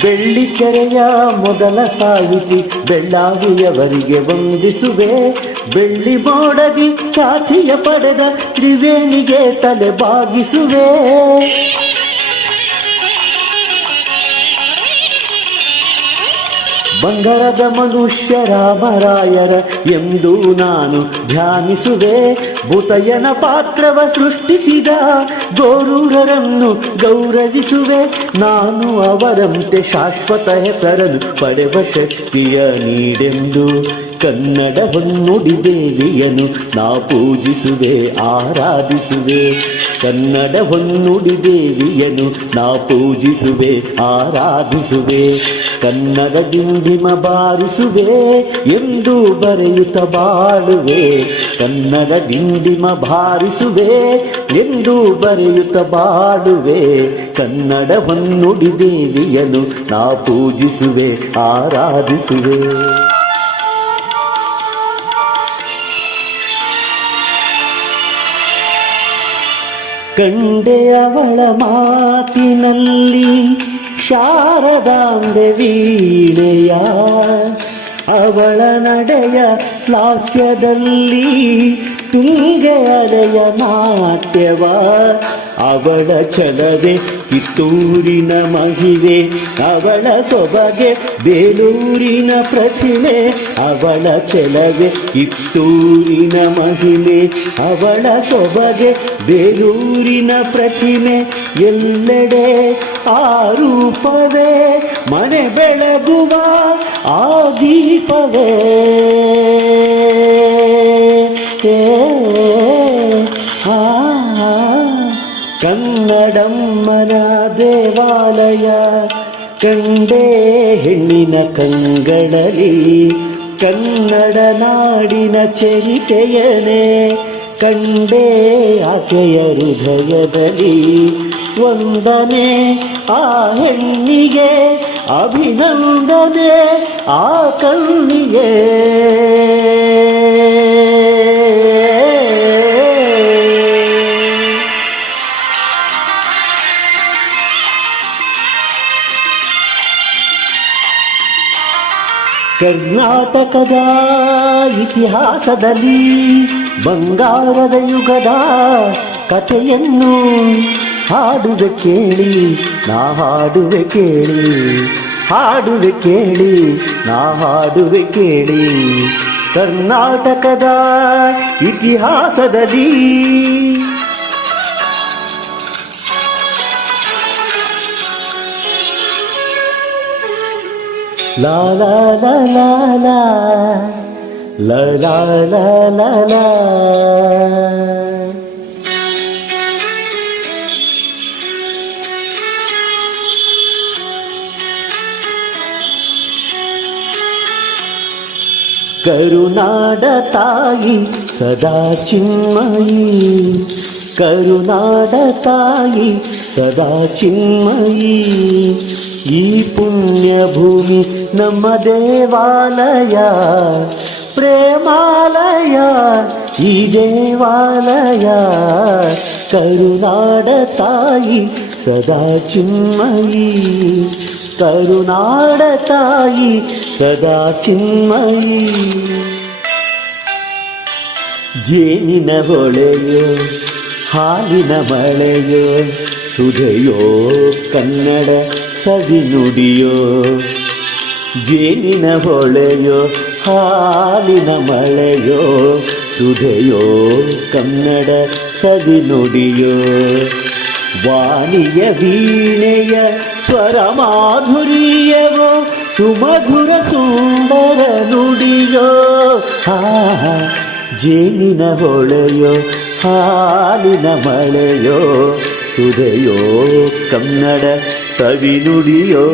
ಬೆಳ್ಳಿಕೆರೆಯ ಮೊದಲ ಸಾಹಿತಿ ಬೆಳ್ಳಾವಿಯವರಿಗೆ ವಂದಿಸುವೆ. ಬೆಳ್ಳಿ ಬೋಡದಿ ಖ್ಯಾತಿಯ ಪಡೆದ ತ್ರಿವೇಣಿಗೆ ತಲೆ ಬಾಗಿಸುವೆ. ಬಂಗಾರದ ಮನುಷ್ಯ ರಾಮರಾಯರ ಎಂದು ನಾನು ಧ್ಯಾನಿಸುವೆ. ಭೂತಯ್ಯನ ಪಾತ್ರವ ಸೃಷ್ಟಿಸಿದ ಗೋರೂರರನ್ನು ಗೌರವಿಸುವೆ. ನಾನು ಅವರಂತೆ ಶಾಶ್ವತ ಹೆಸರನ್ನು ಪಡೆವ ಶಕ್ತಿಯ ನೀಡೆಂದು ಕನ್ನಡ ಹೊನ್ನುಡಿ ದೇವಿಯನು ನಾ ಪೂಜಿಸುವೆ, ಆರಾಧಿಸುವೆ. ಕನ್ನಡ ಹೊನ್ನುಡಿ ದೇವಿಯನು ನಾ ಪೂಜಿಸುವೆ, ಆರಾಧಿಸುವೆ. ಕನ್ನಡ ಡಿಂಡಿಮ ಬಾರಿಸುವೆ ಎಂದು ಬರೆಯುತ್ತ ಬಾಳುವೆ. ಕನ್ನಡ ಡಿಂಡಿಮ ಬಾರಿಸುವೆ ಎಂದು ಬರೆಯುತ್ತ ಬಾಡುವೆ ಕನ್ನಡ ಹೊನ್ನುಡಿ ದೇವಿಯನು ನಾ ಪೂಜಿಸುವೆ, ಆರಾಧಿಸುವೆ. ಕಂಡೆ ಅವಳ ಮಾತಿನಲ್ಲಿ ಶಾರದಾಂಬೆ ವೀಣೆಯ ಅವಳ ನಡೆಯ ಲಾಸ್ಯದಲ್ಲಿ ತುಂಗೆ ಅಲೆಯ ನಾಟ್ಯವ ಅವಳ ಛಲವೇ ಕಿತ್ತೂರಿನ ಮಹಿಳೆ, ಅವಳ ಸೊಬಗೆ ಬೇಲೂರಿನ ಪ್ರತಿಮೆ, ಅವಳ ಛಲವೇ ಕಿತ್ತೂರಿನ ಮಹಿಳೆ, ಅವಳ ಸೊಬಗೆ ಬೇಲೂರಿನ ಪ್ರತಿಮೆ, ಎಲ್ಲೆಡೆ ಆ ರೂಪವೇ ಮನೆ ಬೆಳಗುವ ಆ ದೀಪವೇ. ಕನ್ನಡಮ್ಮನ ದೇವಾಲಯ ಕಂಡೇ ಹೆಣ್ಣಿನ ಕಂಗಳಲಿ. ಕನ್ನಡ ನಾಡಿನ ಚರಿತೆಯನೇ ಕಂಡೇ ಆಕೆಯ ಹೃದಯದಲ್ಲಿ. ವಂದನೆ ಆ ಹೆಣ್ಣಿಗೆ ಅಭಿನಂದನೆ ಆ ಕಣ್ಣಿಗೆ. ಕರ್ನಾಟಕದ ಇತಿಹಾಸದಲ್ಲಿ ಬಂಗಾರದ ಯುಗದ ಕಥೆಯನ್ನು ಹಾಡುವೆ ಕೇಳಿ ನಾ ಹಾಡುವೆ ಕೇಳಿ. ಹಾಡುವೆ ಕೇಳಿ ನಾ ಹಾಡುವೆ ಕೇಳಿ. ಕರ್ನಾಟಕದ ಇತಿಹಾಸದಲ್ಲಿ la la ಕರುನಾಡ ತಾಯಿ ಸದಾ ಚಿನ್ಮಯಿ ಕರುನಾಡ ತಾಯಿ ಸದಾ ಚಿನ್ಮಯಿ ಈ ಪುಣ್ಯ ಭೂಮಿ ನಮ್ಮ ದೇವಾಲಯ ಪ್ರೇಮಾಲಯ ಈ ದೇವಾಲಯ ಕರುನಾಡ ತಾಯಿ ಸದಾ ಚಿನ್ಮಯಿ ಕರುನಾಡ ತಾಯಿ ಸದಾ ಚಿನ್ಮಯಿ. ಜೇನಿನ ಹೊಳೆಯೋ, ಹಾಲಿನ ಮಳೆಯೋ, ಸುಧೆಯೋ ಕನ್ನಡ ಸವಿ ನುಡಿಯೋ. ಜೇನಿನ ಹೊಳೆಯೋ, ಹಾಲಿನ ಮಳೆಯೋ, ಸುಧೆಯೋ ಕನ್ನಡ ಸವಿ ನುಡಿಯೋ. ವಾಣಿಯ ವೀಣೆಯ ಮಾಧುರ್ಯವೋ ಸುಮಧುರ ಸುಂದರ ನುಡಿಯೋ ಹಾ ಜೇನಿನ ಹೊಳೆಯೋ ಹಾಲಿನ ಮಳೆಯೋ ಸುಧೆಯೋ ಕನ್ನಡ ಸವಿ ನುಡಿಯೋ.